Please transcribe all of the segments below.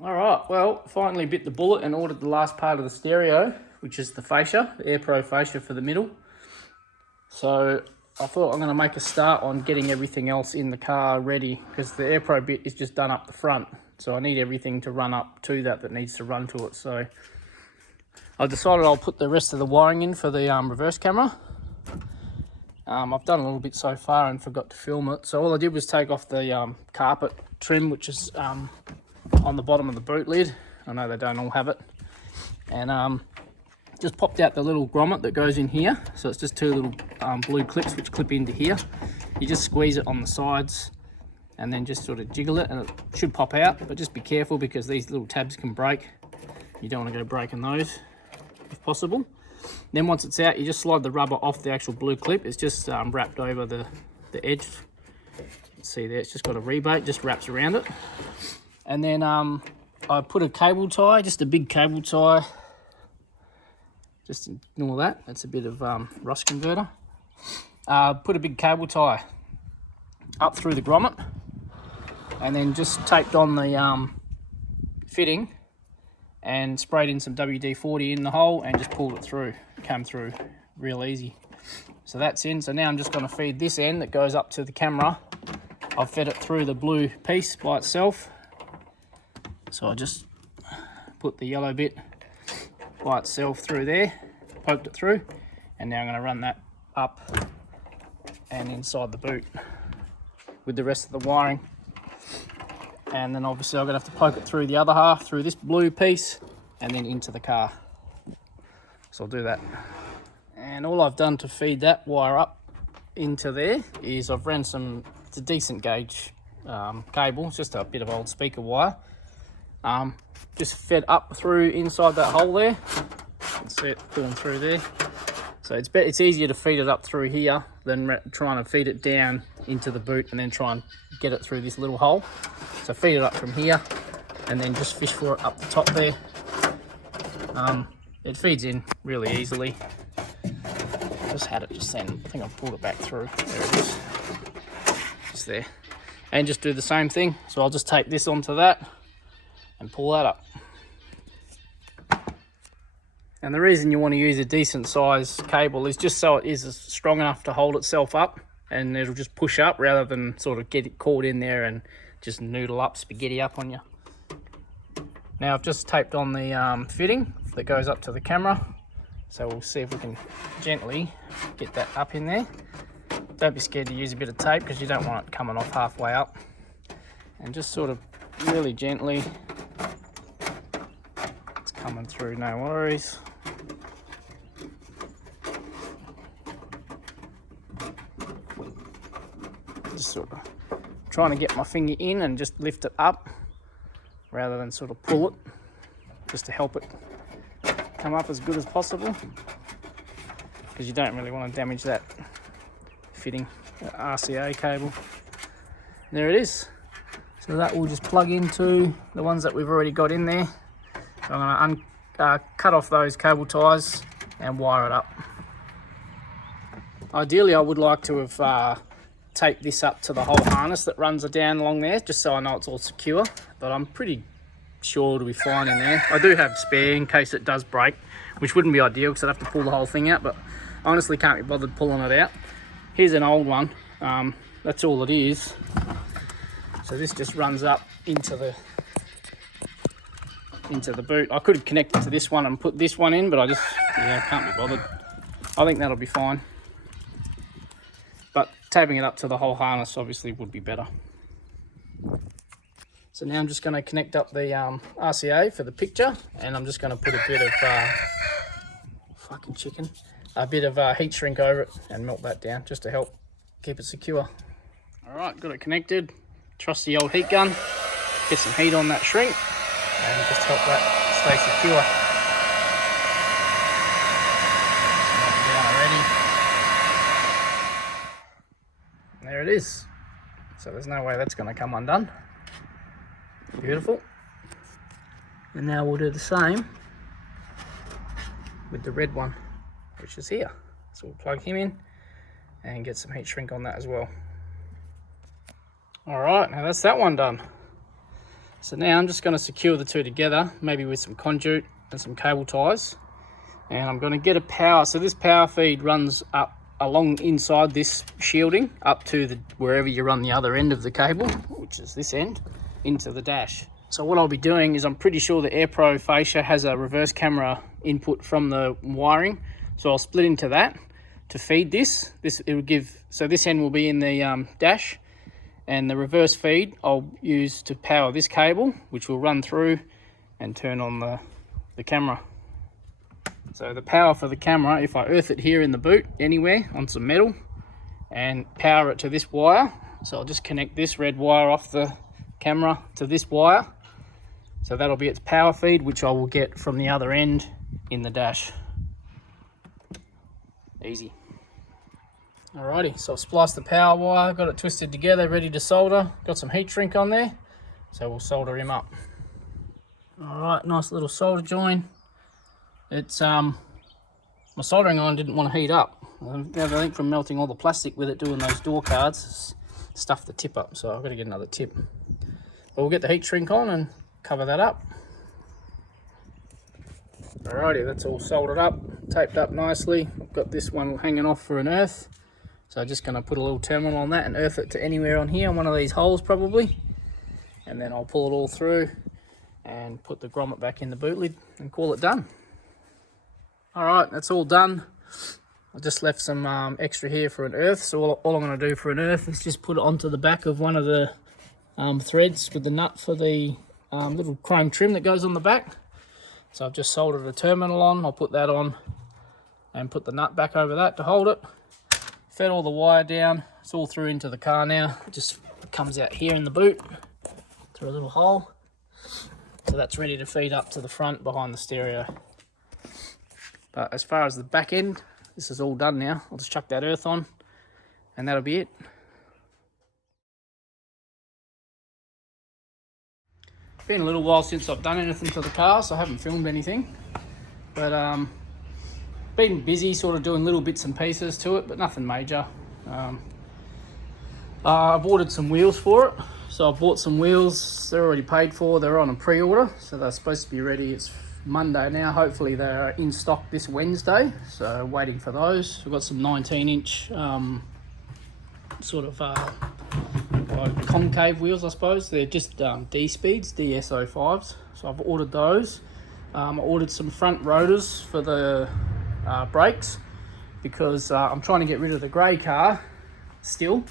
All right, well, finally bit the bullet and ordered the last part of the stereo, which is the fascia, the AirPro fascia for the middle. So I thought I'm going to make a start on getting everything else in the car ready, because the AirPro bit is just done up the front. So I need everything to run up to that needs to run to it. So I decided I'll put the rest of the wiring in for the reverse camera. I've done a little bit so far and forgot to film it. So all I did was take off the carpet trim, which is on the bottom of the boot lid. I know they don't all have it. And just popped out the little grommet that goes in here. So it's just two little blue clips which clip into here. You just squeeze it on the sides and then just sort of jiggle it and it should pop out, but just be careful because these little tabs can break. You don't want to go breaking those if possible. Then once it's out, you just slide the rubber off the actual blue clip. It's just wrapped over the edge. You can see there, it's just got a rebate, just wraps around it. And then I put a cable tie, just a big cable tie. Just ignore that, that's a bit of rust converter. Put a big cable tie up through the grommet and then just taped on the fitting and sprayed in some WD-40 in the hole and just pulled it through. It came through real easy. So that's in. So now I'm just going to feed this end that goes up to the camera. I've fed it through the blue piece by itself. So I just put the yellow bit by itself through there, poked it through, and now I'm going to run that up and inside the boot with the rest of the wiring. And then obviously I'm going to have to poke it through the other half, through this blue piece, and then into the car. So I'll do that. And all I've done to feed that wire up into there is I've ran it's a decent gauge cable, it's just a bit of old speaker wire. Just fed up through inside that hole there. You can see it pulling through there. So it's easier to feed it up through here than trying to feed it down into the boot and then try and get it through this little hole. So feed it up from here and then just fish for it up the top there. It feeds in really easily. Just had it just then. I think I've pulled it back through. There it is. Just there. And just do the same thing. So I'll just tape this onto that and pull that up. And the reason you want to use a decent size cable is just so it is strong enough to hold itself up and it'll just push up rather than sort of get it caught in there and just noodle up, spaghetti up on you. Now I've just taped on the fitting that goes up to the camera. So we'll see if we can gently get that up in there. Don't be scared to use a bit of tape because you don't want it coming off halfway up. And just sort of really gently. It's coming through, no worries. Just sort of trying to get my finger in and just lift it up rather than sort of pull it, just to help it come up as good as possible, because you don't really want to damage that fitting, RCA cable. There it is. So that will just plug into the ones that we've already got in there. So I'm going to cut off those cable ties and wire it up. Ideally I would like to have tape this up to the whole harness that runs down along there, just so I know it's all secure, but I'm pretty sure it'll be fine in there. I do have spare in case it does break, which wouldn't be ideal because I'd have to pull the whole thing out, but I honestly can't be bothered pulling it out. Here's an old one, that's all it is. So this just runs up into the boot. I could have connected to this one and put this one in, but I can't be bothered. I think that'll be fine. But taping it up to the whole harness obviously would be better. So now I'm just going to connect up the RCA for the picture, and I'm just going to put a bit of a bit of heat shrink over it and melt that down just to help keep it secure. All right, got it connected. Trusty old heat gun. Get some heat on that shrink and just help that stay secure. There it is. So there's no way that's going to come undone. Beautiful. And now we'll do the same with the red one, which is here. So we'll plug him in and get some heat shrink on that as well. All right, now that's that one done. So now I'm just going to secure the two together, maybe with some conduit and some cable ties. And I'm going to get a power. So this power feed runs up along inside this shielding up to wherever you run the other end of the cable, which is this end, into the dash. So what I'll be doing is, I'm pretty sure the AirPro fascia has a reverse camera input from the wiring. So I'll split into that to feed this. It will give, so this end will be in the dash, and the reverse feed I'll use to power this cable, which will run through and turn on the camera. So the power for the camera, if I earth it here in the boot anywhere on some metal and power it to this wire, so I'll just connect this red wire off the camera to this wire. So that'll be its power feed, which I will get from the other end in the dash. Easy. Alrighty, so I've spliced the power wire, got it twisted together, ready to solder. Got some heat shrink on there, so we'll solder him up. Alright, nice little solder join. It's my soldering iron didn't want to heat up. I think from melting all the plastic with it doing those door cards, it's stuffed the tip up, so I've got to get another tip. But we'll get the heat shrink on and cover that up. Alrighty, that's all soldered up, taped up nicely. I've got this one hanging off for an earth. So I'm just going to put a little terminal on that and earth it to anywhere on here, on one of these holes probably. And then I'll pull it all through and put the grommet back in the boot lid and call it done. Alright, that's all done. I just left some extra here for an earth. So all I'm going to do for an earth is just put it onto the back of one of the threads with the nut for the little chrome trim that goes on the back. So I've just soldered a terminal on. I'll put that on and put the nut back over that to hold it. Fed all the wire down. It's all through into the car now. It just comes out here in the boot through a little hole. So that's ready to feed up to the front behind the stereo. But as far as the back end, this is all done now. I'll just chuck that earth on and that'll be it. Been a little while since I've done anything to the car, so I haven't filmed anything. But been busy sort of doing little bits and pieces to it, but nothing major. I've ordered some wheels for it. So I bought some wheels, they're already paid for, they're on a pre-order. So they're supposed to be ready, it's Monday now. Hopefully they're in stock this Wednesday. So waiting for those. We've got some 19-inch sort of concave wheels, I suppose. They're just D-Speeds, DS05s. So I've ordered those. I ordered some front rotors for the brakes because I'm trying to get rid of the grey car still.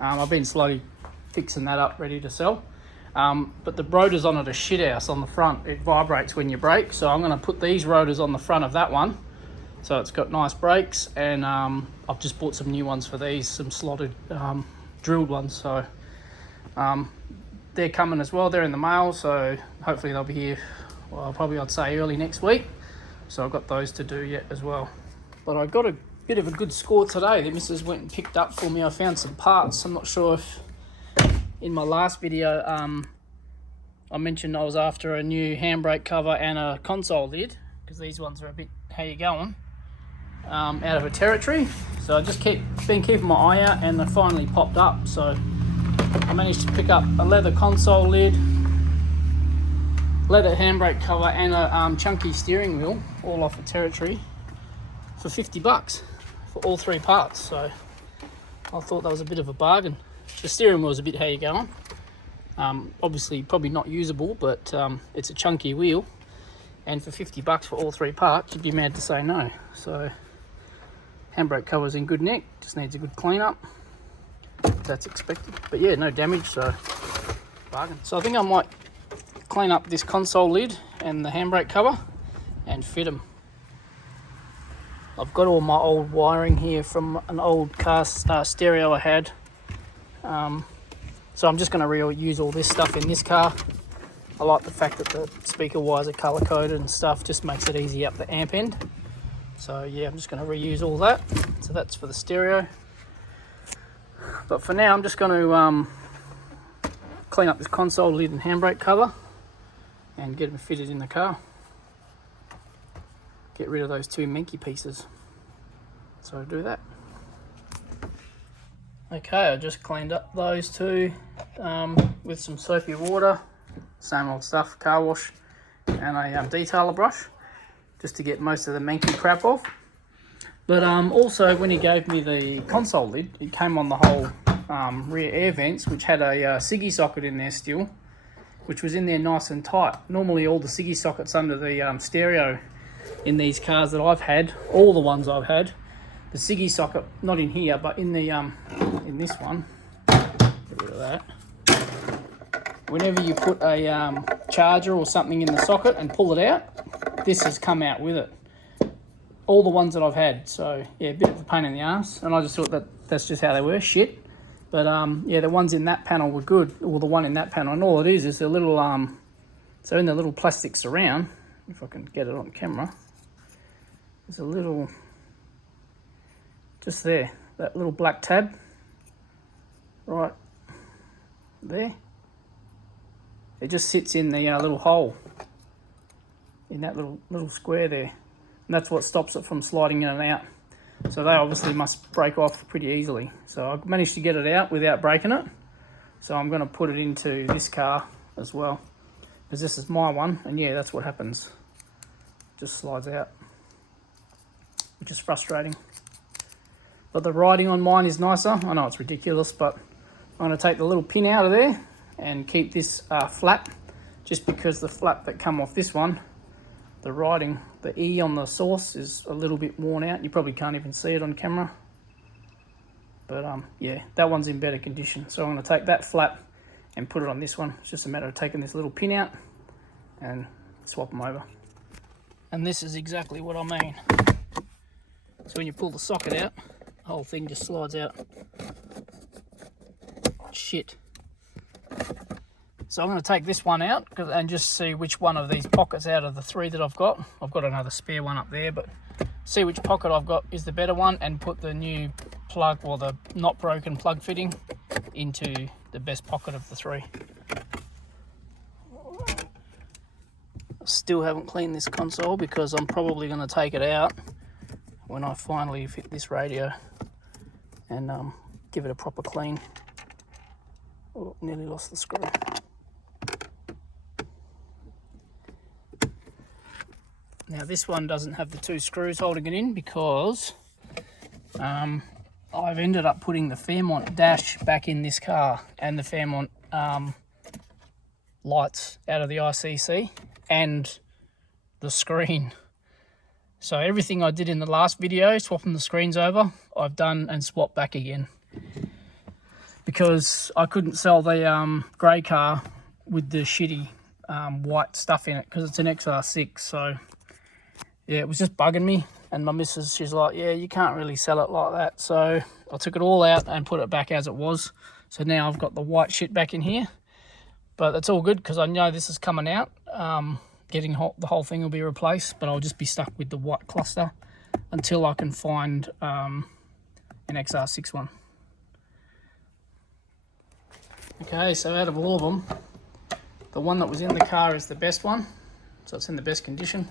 I've been slowly fixing that up, ready to sell. But the rotors on it are shit house on the front. It vibrates when you brake. So I'm going to put these rotors on the front of that one. So it's got nice brakes, and I've just bought some new ones for these, some slotted drilled ones. So they're coming as well. They're in the mail, so hopefully they'll be here, well, probably I'd say early next week. So I've got those to do yet as well. But I got a bit of a good score today. The missus went and picked up for me. I found some parts. I'm not sure if in my last video I mentioned I was after a new handbrake cover and a console lid, because these ones are a bit, how you going, out of a territory. So I just been keeping my eye out, and they finally popped up. So I managed to pick up a leather console lid, leather handbrake cover, and a chunky steering wheel, all off a territory, for $50 for all three parts. So I thought that was a bit of a bargain. The steering wheel is a bit how you going. Obviously probably not usable, but it's a chunky wheel, and for $50 for all three parts, you'd be mad to say no. So handbrake cover's in good nick, just needs a good clean up. That's expected, but yeah, no damage, so bargain. So I think I might clean up this console lid and the handbrake cover and fit them. I've got all my old wiring here from an old car stereo I had. So I'm just going to reuse all this stuff in this car. I like the fact that the speaker wires are color coded and stuff, just makes it easy up the amp end. So yeah, I'm just going to reuse all that. So that's for the stereo. But for now, I'm just going to clean up this console lid and handbrake cover and get them fitted in the car. Get rid of those two minky pieces. So do that. Okay, I just cleaned up those two with some soapy water same old stuff, car wash and a detailer brush, just to get most of the manky crap off. But also when he gave me the console lid, it came on the whole rear air vents, which had a ciggy socket in there still, which was in there nice and tight. Normally all the ciggy sockets under the stereo in these cars that I've had, all the ones I've had, the ciggy socket, not in here, but in the in this one, get rid of that. Whenever you put a charger or something in the socket and pull it out, this has come out with it. All the ones that I've had, so yeah, a bit of a pain in the ass, and I just thought that that's just how they were, shit. But yeah, the ones in that panel were good, or the one in that panel, and all it is a little, so in the little plastic surround, if I can get it on camera, there's a little, just there, that little black tab, right there. It just sits in the little hole, in that little square there. And that's what stops it from sliding in and out. So they obviously must break off pretty easily. So I managed to get it out without breaking it. So I'm going to put it into this car as well, because this is my one, and yeah, that's what happens. It just slides out, which is frustrating. But the riding on mine is nicer. I know it's ridiculous, but I'm going to take the little pin out of there and keep this flap, just because the flap that come off this one, the writing, the E on the source is a little bit worn out. You probably can't even see it on camera. But yeah, that one's in better condition. So I'm going to take that flap and put it on this one. It's just a matter of taking this little pin out and swap them over. And this is exactly what I mean. So when you pull the socket out, the whole thing just slides out. Shit. So I'm going to take this one out and just see which one of these pockets out of the three that I've got. I've got another spare one up there, but see which pocket I've got is the better one, and put the new plug, or the not broken plug fitting, into the best pocket of the three. I still haven't cleaned this console because I'm probably going to take it out when I finally fit this radio and give it a proper clean. Oh, nearly lost the screw. Now this one doesn't have the two screws holding it in because I've ended up putting the Fairmont dash back in this car, and the Fairmont lights out of the ICC and the screen. So everything I did in the last video, swapping the screens over, I've done and swapped back again. Because I couldn't sell the grey car with the shitty white stuff in it, because it's an XR6, so yeah, it was just bugging me. And my missus, she's like, yeah, you can't really sell it like that. So I took it all out and put it back as it was. So now I've got the white shit back in here. But that's all good because I know this is coming out. The whole thing will be replaced, but I'll just be stuck with the white cluster until I can find an XR6 one. Okay, so out of all of them, the one that was in the car is the best one. So it's in the best condition.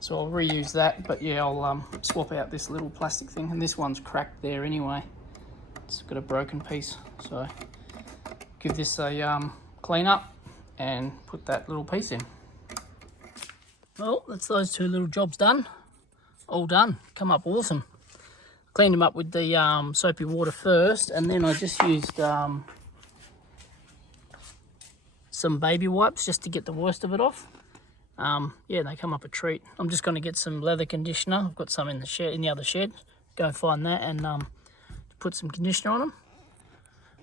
So I'll reuse that, but yeah, I'll swap out this little plastic thing, and this one's cracked there anyway. It's got a broken piece, so give this a clean up and put that little piece in. Well, that's those two little jobs done. All done, come up awesome. Cleaned them up with the soapy water first, and then I just used some baby wipes just to get the worst of it off. Yeah, they come up a treat. I'm just going to get some leather conditioner. I've got some in the shed, in the other shed. Go find that and put some conditioner on them.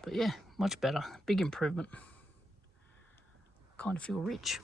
But yeah, much better. Big improvement. Kind of feel rich.